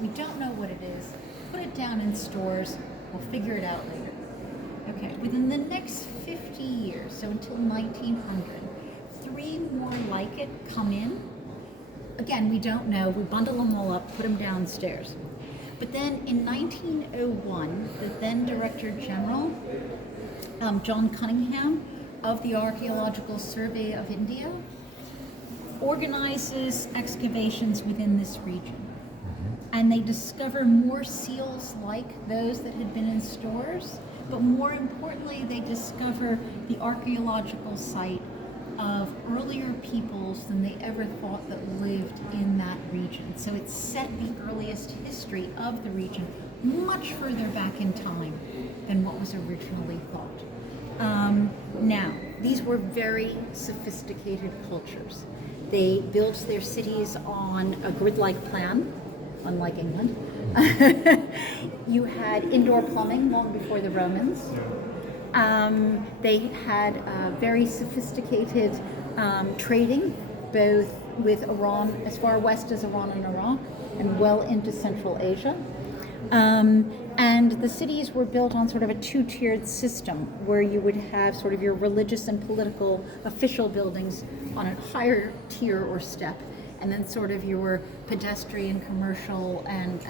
We don't know what it is. Put it down in stores. We'll figure it out later. Okay, within the next 50 years, so until 1900, 3 more like it come in. Again, we don't know. We bundle them all up, put them downstairs. But then in 1901, the then Director General, John Cunningham of the Archaeological Survey of India, organizes excavations within this region. And they discover more seals like those that had been in stores, but more importantly, they discover the archaeological site of earlier peoples than they ever thought that lived in that region. So it set the earliest history of the region much further back in time than what was originally thought. Now, these were very sophisticated cultures. They built their cities on a grid-like plan, unlike England. You had indoor plumbing long before the Romans. They had very sophisticated trading, both with Iran, as far west as Iran and Iraq, and well into Central Asia. And the cities were built on sort of a 2-tiered system, where you would have sort of your religious and political official buildings on a higher tier or step, and then sort of your pedestrian, commercial, and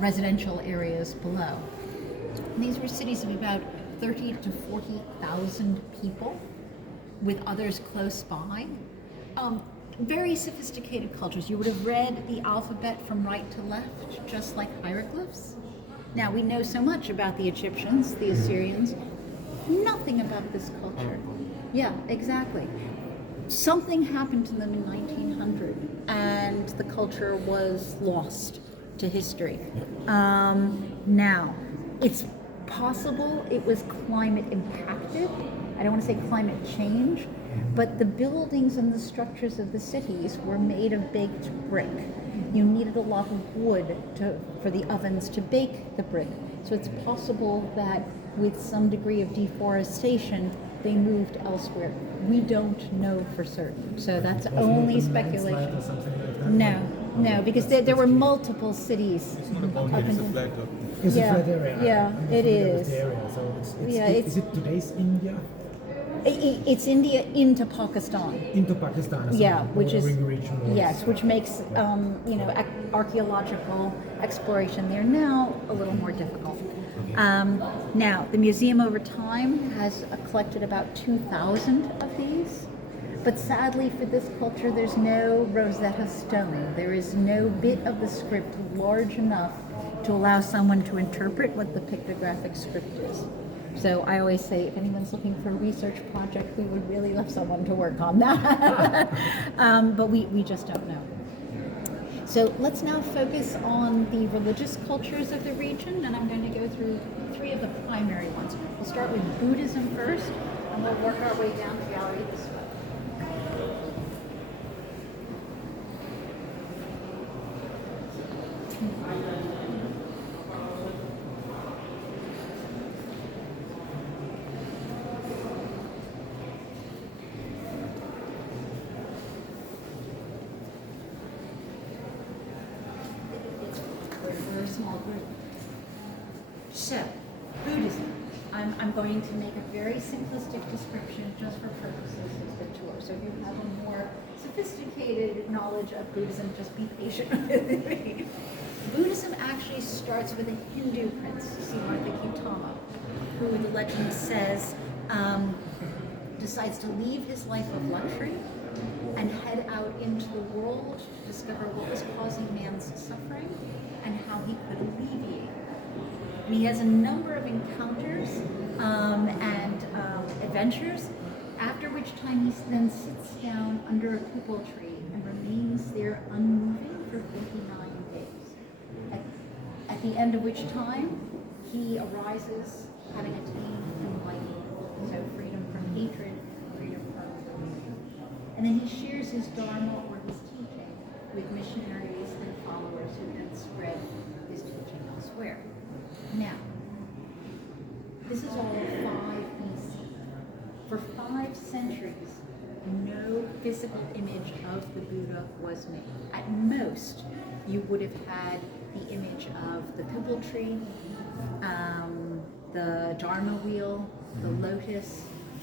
residential areas below. And these were cities of about 30 to 40,000 people, with others close by. Very sophisticated cultures. You would have read the alphabet from right to left, just like hieroglyphs. Now, we know so much about the Egyptians, the Assyrians, nothing about this culture. Yeah, exactly. Something happened to them in 1900, and the culture was lost to history. Now, it's possible it was climate impacted. I don't want to say climate change, but the buildings and the structures of the cities were made of baked brick. You needed a lot of wood for the ovens to bake the brick. So it's possible that with some degree of deforestation, they moved elsewhere. We don't know for certain. So that's only speculation. No, because there were multiple cities. It's a flat area. Yeah, it is. Is it today's India? It's India into Pakistan. Into Pakistan, so which is region. yes, which makes archaeological exploration there now a little more difficult. Now, the museum over time has collected about 2,000 of these, but sadly for this culture, there's no Rosetta Stone. There is no bit of the script large enough to allow someone to interpret what the pictographic script is. So I always say, if anyone's looking for a research project, we would really love someone to work on that. But we just don't know. So let's now focus on the religious cultures of the region, and I'm going to go through 3 of the primary ones. We'll start with Buddhism first, and we'll work our way down the gallery this way. Small group. So, Buddhism. I'm going to make a very simplistic description just for purposes of the tour. So if you have a more sophisticated knowledge of Buddhism, just be patient with me. Buddhism actually starts with a Hindu prince, Siddhartha Gautama, who the legend says decides to leave his life of luxury and head out into the world to discover what was causing man's suffering and how he could alleviate it. He has a number of encounters and adventures, after which time he then sits down under a peepal tree and remains there unmoving for 59 days. At the end of which time, he arises having attained enlightenment, so freedom from hatred, freedom from illusion. And then he shares his dharma or his teaching with missionaries and followers who then spread his teaching elsewhere. Now, this is all 5 BC. For 5 centuries, no physical image of the Buddha was made. At most, you would have had the image of the pipal tree, the Dharma wheel, the lotus,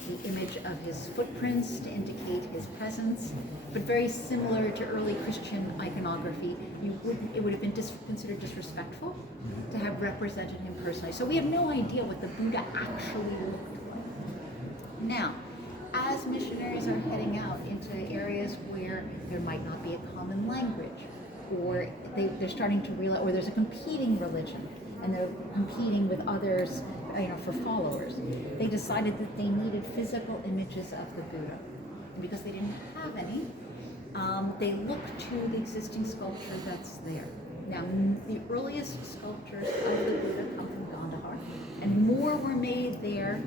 the image of his footprints to indicate his presence, but very similar to early Christian iconography. It would have been considered disrespectful to have represented him personally. So we have no idea what the Buddha actually looked like. Now, as missionaries are heading out into areas where there might not be a common language, or they're starting to realize, or there's a competing religion, and they're competing with others, for followers, they decided that they needed physical images of the Buddha. And because they didn't have any, they looked to the existing sculpture that's there. Now, the earliest sculptures of the Buddha come from Kandahar, and more were made there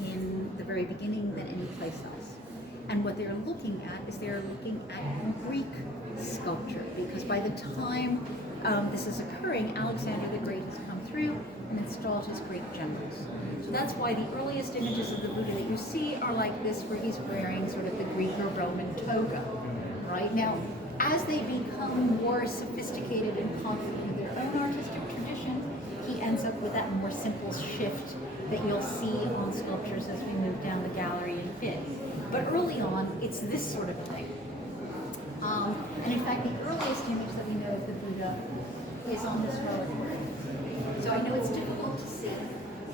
in the very beginning than any place else. And what they're looking at is they're looking at Greek sculpture, because by the time this is occurring, Alexander the Great has come through and installed his great generals. So that's why the earliest images of the Buddha that you see are like this, where he's wearing sort of the Greek or Roman toga, right? Now, as they become more sophisticated and confident in their own artistic tradition, he ends up with that more simple shift that you'll see on sculptures as we move down the gallery in bit. But early on, it's this sort of thing. And in fact, the earliest image that we know of the Buddha is on this reliquary. So I know it's difficult to see,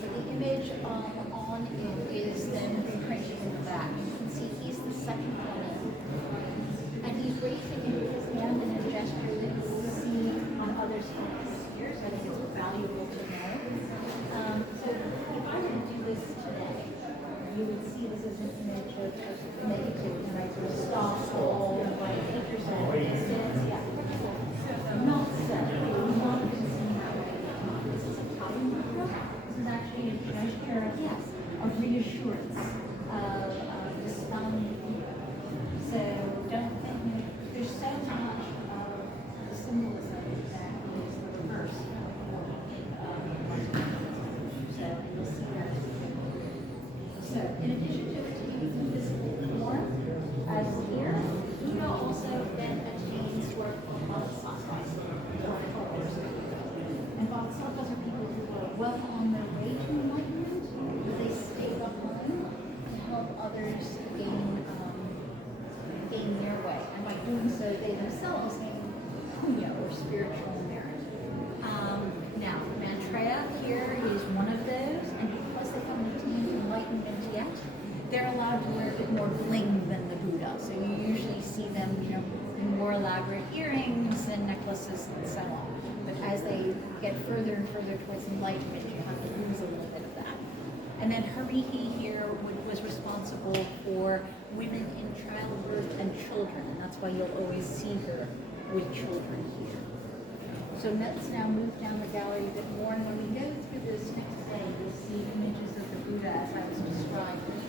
but the image on it is then printed in the back. You can see he's the second one in. And he's raising it with his hand in a gesture that you will see on other sculptures here, so I think it's valuable to know. So if I were to do this today, you would see this as an image of meditation, right? Sort of stop, hold, right? Take your set, distance, yeah. Not set, not concerned that way. This is a Italian Buddha. This is actually a gesture, yes, of reassurance, of dispelling fear. So don't think, there's so much of the symbolism that is the reverse of so you'll see that. So in addition to it taking the physical form, as here, Buddha also then attains work of bodhisattvas, or followers. And bodhisattvas are people who are well on their way to enlightenment, but they stay behind to help others gain their way. And by doing so, they themselves gain punya, or spiritual merit. Now, Maitreya here is one of those, and because they haven't attained enlightenment yet, they're allowed to wear a bit more bling than the Buddha. So you usually see them, in more elaborate earrings and necklaces and so on. But as they get further and further towards enlightenment, you have to lose a little bit of that. And then Harihi here was responsible for women in childbirth and children, and that's why you'll always see her with children here. So let's now move down the gallery a bit more, and when we go through this next day, you'll see images of the Buddha as I was describing.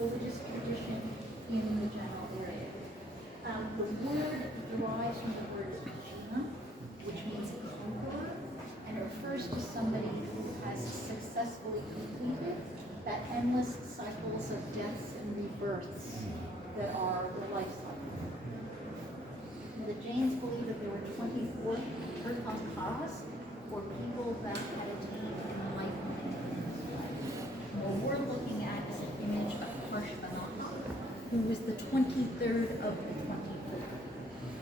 Religious tradition in the general area. The word derives from the word Jina, which means conqueror, and it refers to somebody who has successfully completed that endless cycles of deaths and rebirths that are the life cycle. Now, the Jains believe that there were 24 Tirthankars, or people that had attained enlightenment in this life. What we're looking at is an image of Parshvanatha, who was the 23rd of the 24th.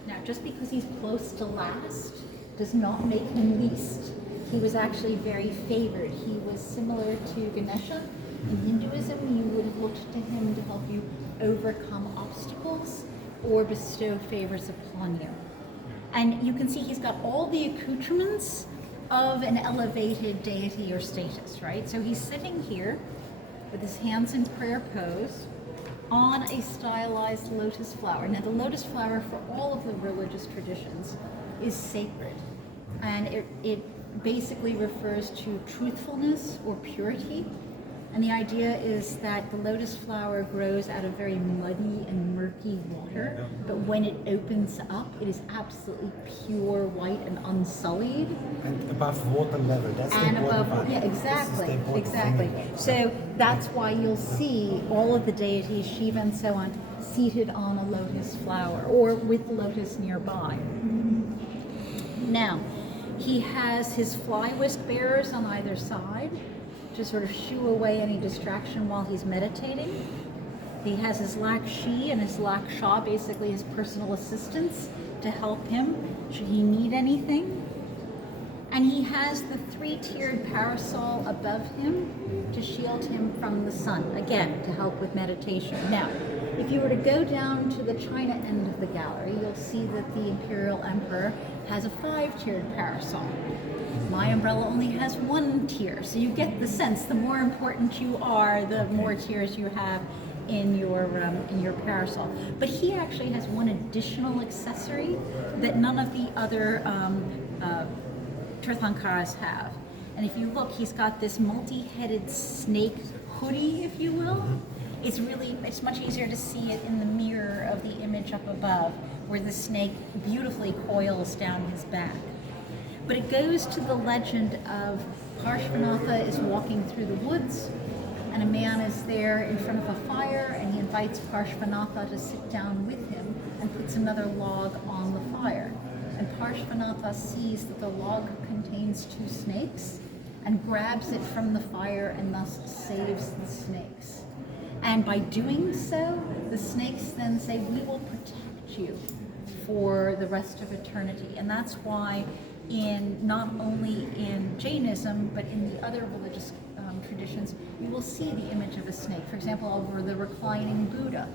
Now, just because he's close to last does not make him least. He was actually very favored. He was similar to Ganesha. In Hinduism, you would have looked to him to help you overcome obstacles or bestow favors upon you. And you can see he's got all the accoutrements of an elevated deity or status, right? So he's sitting here with his hands in prayer pose on a stylized lotus flower. Now the lotus flower for all of the religious traditions is sacred. And it basically refers to truthfulness or purity. And the idea is that the lotus flower grows out of very muddy and murky water, but when it opens up, it is absolutely pure white and unsullied. And above water level, that's And the important above, part. yeah, This is the exactly, important exactly. thing. So that's why you'll see all of the deities, Shiva and so on, seated on a lotus flower or with lotus nearby. Now, he has his fly whisk bearers on either side to sort of shoo away any distraction while he's meditating. He has his Lakshi and his Laksha, basically his personal assistants, to help him should he need anything. And he has the three-tiered parasol above him to shield him from the sun, again, to help with meditation. Now, if you were to go down to the China end of the gallery, you'll see that the Imperial Emperor has a 5-tiered parasol. My umbrella only has 1 tier, so you get the sense the more important you are, the more tiers you have in your parasol. But he actually has one additional accessory that none of the other Tirthankaras have. And if you look, he's got this multi-headed snake hoodie, if you will. It's much easier to see it in the mirror of the image up above, where the snake beautifully coils down his back. But it goes to the legend of Parshvanatha is walking through the woods, and a man is there in front of a fire, and he invites Parshvanatha to sit down with him and puts another log on the fire. And Parshvanatha sees that the log contains 2 snakes and grabs it from the fire and thus saves the snakes. And by doing so, the snakes then say, we will protect you for the rest of eternity. And that's why not only in Jainism, but in the other religious traditions, you will see the image of a snake. For example, over the reclining Buddha.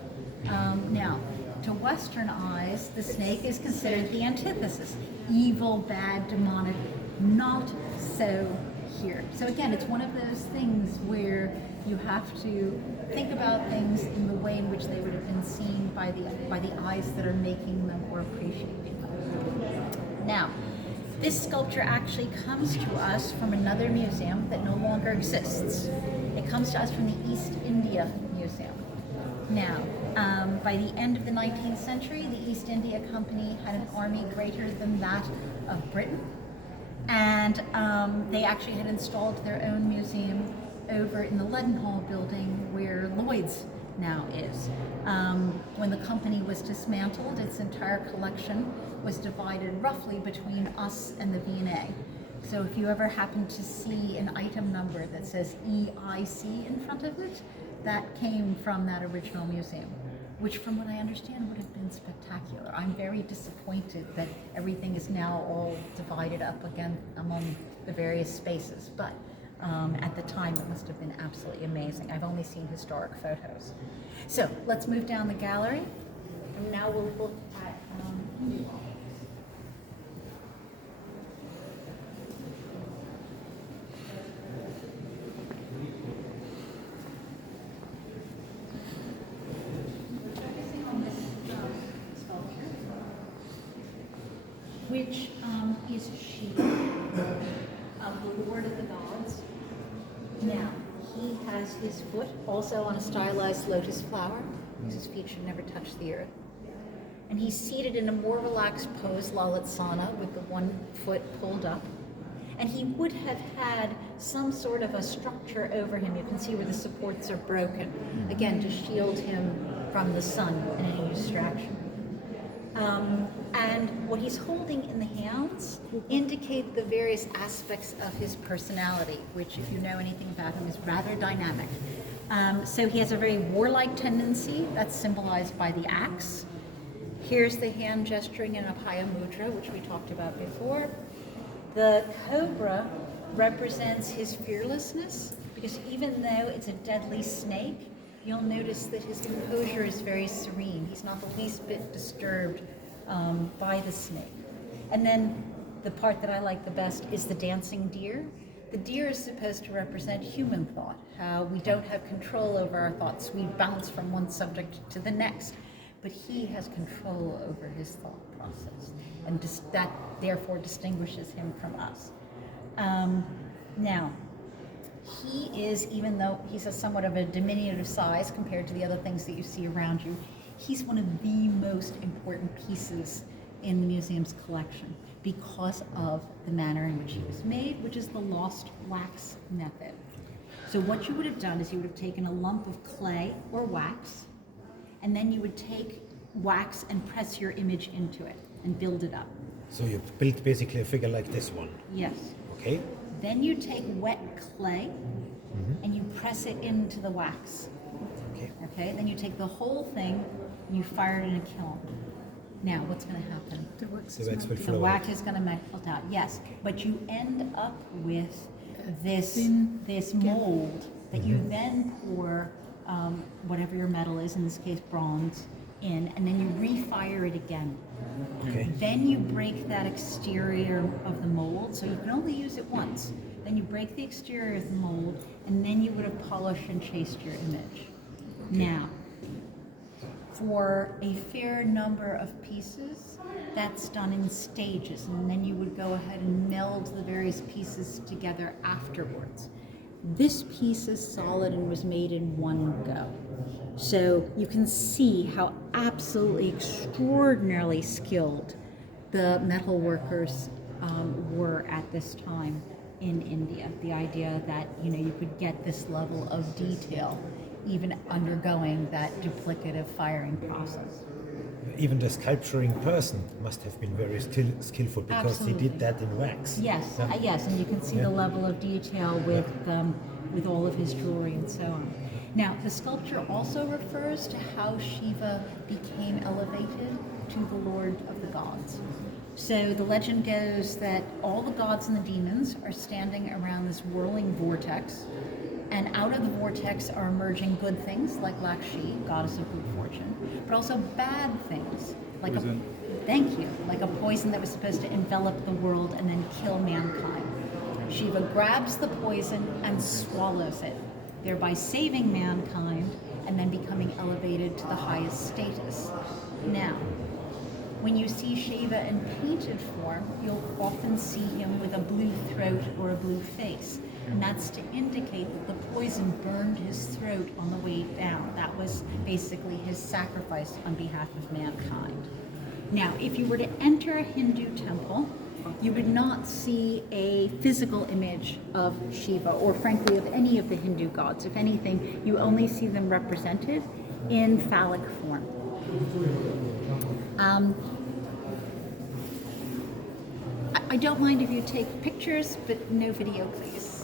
Now, to Western eyes, the snake is considered the antithesis. Evil, bad, demonic, not so here. So again, it's one of those things where you have to think about things in the way in which they would have been seen by the eyes that are making them or appreciating them. Now, this sculpture actually comes to us from another museum that no longer exists. It comes to us from the East India Museum. Now, by the end of the 19th century, the East India Company had an army greater than that of Britain, and they actually had installed their own museum over in the Leadenhall building where Lloyd's now is. When the company was dismantled, its entire collection was divided roughly between us and the V&A. So if you ever happen to see an item number that says EIC in front of it, that came from that original museum, which from what I understand would have been spectacular. I'm very disappointed that everything is now all divided up again among the various spaces, but at the time it must have been absolutely amazing. I've only seen historic photos. So let's move down the gallery, and now we'll look at which is Shiva, the Lord of the Gods. Now, he has his foot also on a stylized lotus flower, because his feet should never touch the earth. And he's seated in a more relaxed pose, Lalatsana, with the one foot pulled up. And he would have had some sort of a structure over him. You can see where the supports are broken, again, to shield him from the sun and any distraction. And what he's holding in the hands indicate the various aspects of his personality, which, if you know anything about him, is rather dynamic. So he has a very warlike tendency that's symbolized by the axe. Here's the hand gesturing in Abhaya Mudra, which we talked about before. The cobra represents his fearlessness, because even though it's a deadly snake, you'll notice that his composure is very serene. He's not the least bit disturbed by the snake. And then the part that I like the best is the dancing deer. The deer is supposed to represent human thought, how we don't have control over our thoughts. We bounce from one subject to the next. But he has control over his thought process, and that therefore distinguishes him from us. Now, he is, even though he's a somewhat of a diminutive size compared to the other things that you see around you, he's one of the most important pieces in the museum's collection because of the manner in which he was made, which is the lost wax method. So what you would have done is you would have taken a lump of clay or wax, and then you would take wax and press your image into it and build it up. So you built basically a figure like this one. Yes. Okay. Then you take wet clay and you press it into the wax. Okay. Okay. Then you take the whole thing and you fire it in a kiln. Now, what's going to happen? The wax The wax will The flow. wax is going to melt out. Yes, but you end up with this mold that you then pour whatever your metal is, in this case bronze, in, and then you refire it again. Okay. Then you break that exterior of the mold, so you can only use it once. Then you break the exterior of the mold, and then you would have polished and chased your image. Now, for a fair number of pieces, that's done in stages, and then you would go ahead and meld the various pieces together afterwards. This piece is solid and was made in one go. So you can see how absolutely extraordinarily skilled the metal workers were at this time in India. The idea that, you know, you could get this level of detail even undergoing that duplicative firing process. Even the sculpturing person must have been very skillful because Absolutely. he did that in wax. Yes, Yeah. yes, and you can see the level of detail with all of his jewelry and so on. Now, the sculpture also refers to how Shiva became elevated to the Lord of the gods. So the legend goes that all the gods and the demons are standing around this whirling vortex, and out of the vortex are emerging good things like Lakshmi, goddess of good fortune, but also bad things like Poison. Thank you, like a poison that was supposed to envelop the world and then kill mankind. Shiva grabs the poison and swallows it, thereby saving mankind and then becoming elevated to the highest status. Now, when you see Shiva in painted form, you'll often see him with a blue throat or a blue face. And that's to indicate that the poison burned his throat on the way down. That was basically his sacrifice on behalf of mankind. Now, if you were to enter a Hindu temple, you would not see a physical image of Shiva, or frankly of any of the Hindu gods. If anything, you only see them represented in phallic form. I don't mind if you take pictures, but no video, please.